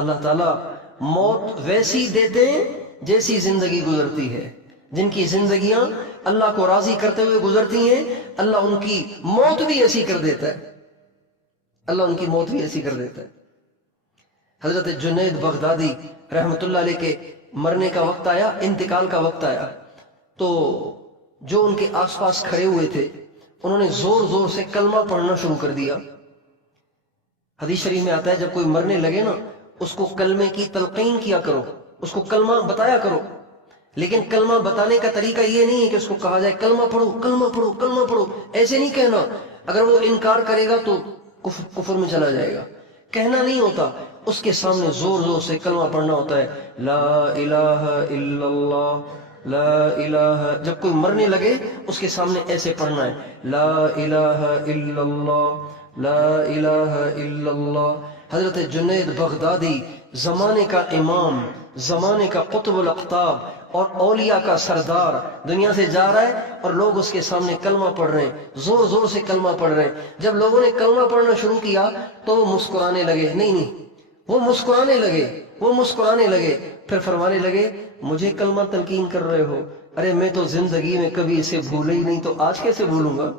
اللہ تعالیٰ موت ویسی دیتے ہیں جیسی زندگی گزرتی ہے. جن کی زندگیاں اللہ کو راضی کرتے ہوئے گزرتی ہیں اللہ ان کی موت بھی ایسی کر دیتا ہے. اللہ ان کی موت بھی ایسی کر دیتا ہے. حضرت جنید بغدادی رحمت اللہ علیہ کے مرنے کا وقت آیا، انتقال کا وقت آیا، تو جو ان کے آس پاس کھڑے ہوئے تھے انہوں نے زور زور سے کلمہ پڑھنا شروع کر دیا. حدیث شریف میں آتا ہے جب کوئی مرنے لگے نا اس کو کلمے کی تلقین کیا کرو، اس کو کلمہ بتایا کرو. لیکن کلمہ بتانے کا طریقہ یہ نہیں ہے کہ اس کو کہا جائے کلمہ پڑھو کلمہ پڑھو کلمہ پڑھو، ایسے نہیں کہنا. اگر وہ انکار کرے گا تو کفر میں چلا جائے گا. کہنا نہیں ہوتا، اس کے سامنے زور زور سے کلمہ پڑھنا ہوتا ہے. لا الہ الا اللہ لا الہ. جب کوئی مرنے لگے اس کے سامنے ایسے پڑھنا ہے لا الہ الا اللہ لا الہ الا اللہ. حضرت جنید بغدادی زمانے کا امام، زمانے کا قطب الاقطاب اور اولیاء کا سردار دنیا سے جا رہا ہے اور لوگ اس کے سامنے کلمہ پڑھ رہے ہیں، زور زور سے کلمہ پڑھ رہے ہیں. جب لوگوں نے کلمہ پڑھنا شروع کیا تو وہ مسکرانے لگے. نہیں، وہ مسکرانے لگے. پھر فرمانے لگے مجھے کلمہ تلقین کر رہے ہو؟ ارے میں تو زندگی میں کبھی اسے بھولا ہی نہیں، تو آج کیسے بھولوں گا؟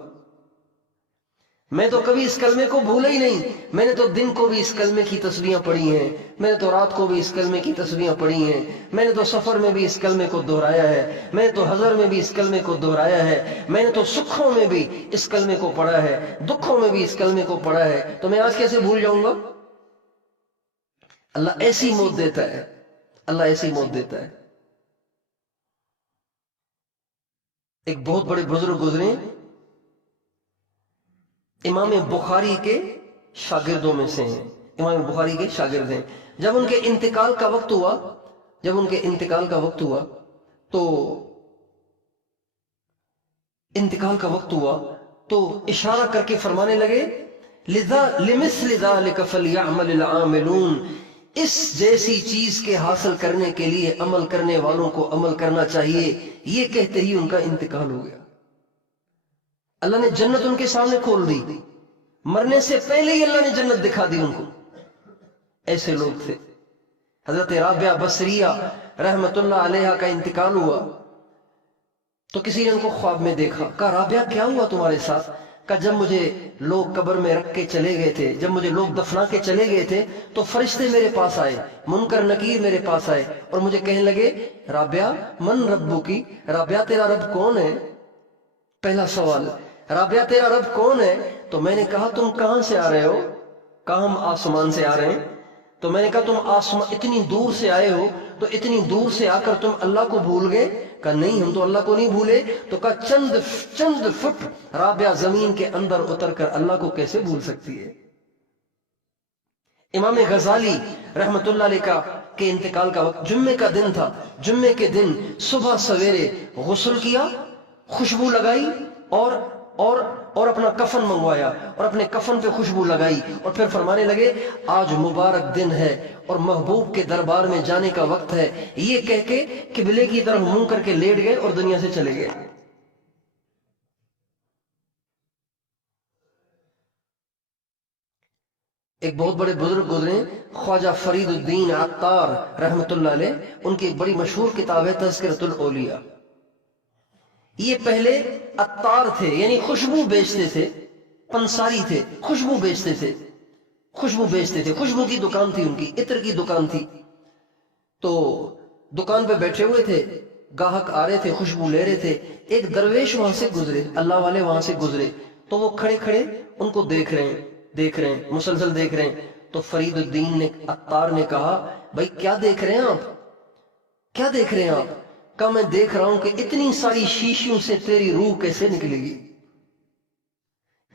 میں تو کبھی اس کلمے کو بھولا ہی نہیں. میں نے تو دن کو بھی اس کلمے کی تسبیحاں پڑھی ہیں، میں نے تو رات کو بھی اس کلمے کی تسبیحاں پڑھی ہیں، میں نے تو سفر میں بھی اس کلمے کو دہرایا ہے، میں نے تو حضر میں بھی اس کلمے کو دہرایا ہے، میں نے تو سکھوں میں بھی اس کلمے کو پڑھا ہے، دکھوں میں بھی اس کلمے کو پڑھا ہے. تو میں آج کیسے بھول جاؤں گا؟ اللہ ایسی موت دیتا ہے، اللہ ایسی موت دیتا ہے. ایک بہت بڑے بزرگ گزرے، امام بخاری کے شاگردوں میں سے ہیں، امام بخاری کے شاگرد ہیں. جب ان کے انتقال کا وقت ہوا تو اشارہ کر کے فرمانے لگے لمثل ذلك فليعمل العاملون. اس جیسی چیز کے حاصل کرنے کے لیے عمل کرنے والوں کو عمل کرنا چاہیے. یہ کہتے ہی ان کا انتقال ہو گیا. اللہ نے جنت ان کے سامنے کھول دی، مرنے سے پہلے ہی اللہ نے جنت دکھا دی ان کو. ایسے لوگ تھے. حضرت رابعہ بصریہ رحمت اللہ علیہا کا انتقال ہوا تو کسی نے ان کو خواب میں دیکھا. کہا رابعہ کیا ہوا تمہارے ساتھ؟ کہا جب مجھے لوگ قبر میں رکھ کے چلے گئے تھے، جب مجھے لوگ دفنا کے چلے گئے تھے تو فرشتے میرے پاس آئے، منکر نکیر میرے پاس آئے اور مجھے کہنے لگے رابعہ من ربکی، رابعہ تیرا رب کون ہے؟ پہلا سوال، رابعہ تیرا رب کون ہے؟ تو میں نے کہا تم کہاں سے آ رہے ہو؟ کہا ہم آسمان سے آ رہے ہیں. تو میں نے کہا تم آسمان اتنی دور سے آئے ہو تو اتنی دور سے آ کر تم اللہ کو بھول گئے؟ کہا نہیں ہم تو اللہ کو نہیں بھولے. تو کہا چند فٹ رابعہ زمین کے اندر اتر کر اللہ کو کیسے بھول سکتی ہے؟ امام غزالی رحمت اللہ علیہ کے انتقال کا وقت جمعے کا دن تھا. جمعے کے دن صبح سویرے غسل کیا، خوشبو لگائی اور اپنا کفن منگوایا اور اپنے کفن پہ خوشبو لگائی اور پھر فرمانے لگے آج مبارک دن ہے اور محبوب کے دربار میں جانے کا وقت ہے. یہ کہہ کے قبلے کی طرف منہ کر کے لیٹ گئے اور دنیا سے چلے گئے. ایک بہت بڑے بزرگ گزرے خواجہ فرید الدین عطار رحمت اللہ علیہ، ان کی ایک بڑی مشہور کتاب ہے تذکرۃ الاولیاء. یہ پہلے عطار تھے یعنی خوشبو بیچتے تھے، پنساری تھے، خوشبو بیچتے تھے. خوشبو کی دکان تھی ان کی، عطر کی دکان تھی. تو دکان پہ بیٹھے ہوئے تھے، گاہک آ رہے تھے، خوشبو لے رہے تھے. ایک درویش وہاں سے گزرے، اللہ والے وہاں سے گزرے تو وہ کھڑے کھڑے ان کو دیکھ رہے ہیں مسلسل دیکھ رہے ہیں. تو فرید الدین نے عطار نے کہا بھائی کیا دیکھ رہے ہیں آپ؟ کیا دیکھ رہے ہیں آپ؟ کہا میں دیکھ رہا ہوں کہ اتنی ساری شیشیوں سے تیری روح کیسے نکلے گی.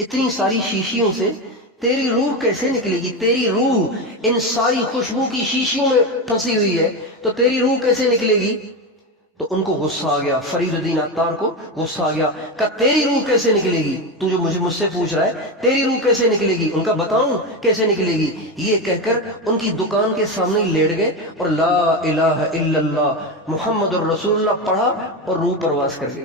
اتنی ساری شیشیوں سے تیری روح کیسے نکلے گی؟ تیری روح ان ساری خوشبو کی شیشیوں میں پھنسی ہوئی ہے تو تیری روح کیسے نکلے گی؟ تو ان کو غصہ آ گیا، فرید الدین عطار کو غصہ آ گیا. کہا تیری روح کیسے نکلے گی؟ تو جو مجھ سے پوچھ رہا ہے تیری روح کیسے نکلے گی؟ ان کا بتاؤں کیسے نکلے گی. یہ کہہ کر ان کی دکان کے سامنے لیٹ گئے اور لا الہ الا اللہ محمد الرسول اللہ پڑھا اور روح پرواز کر گئی.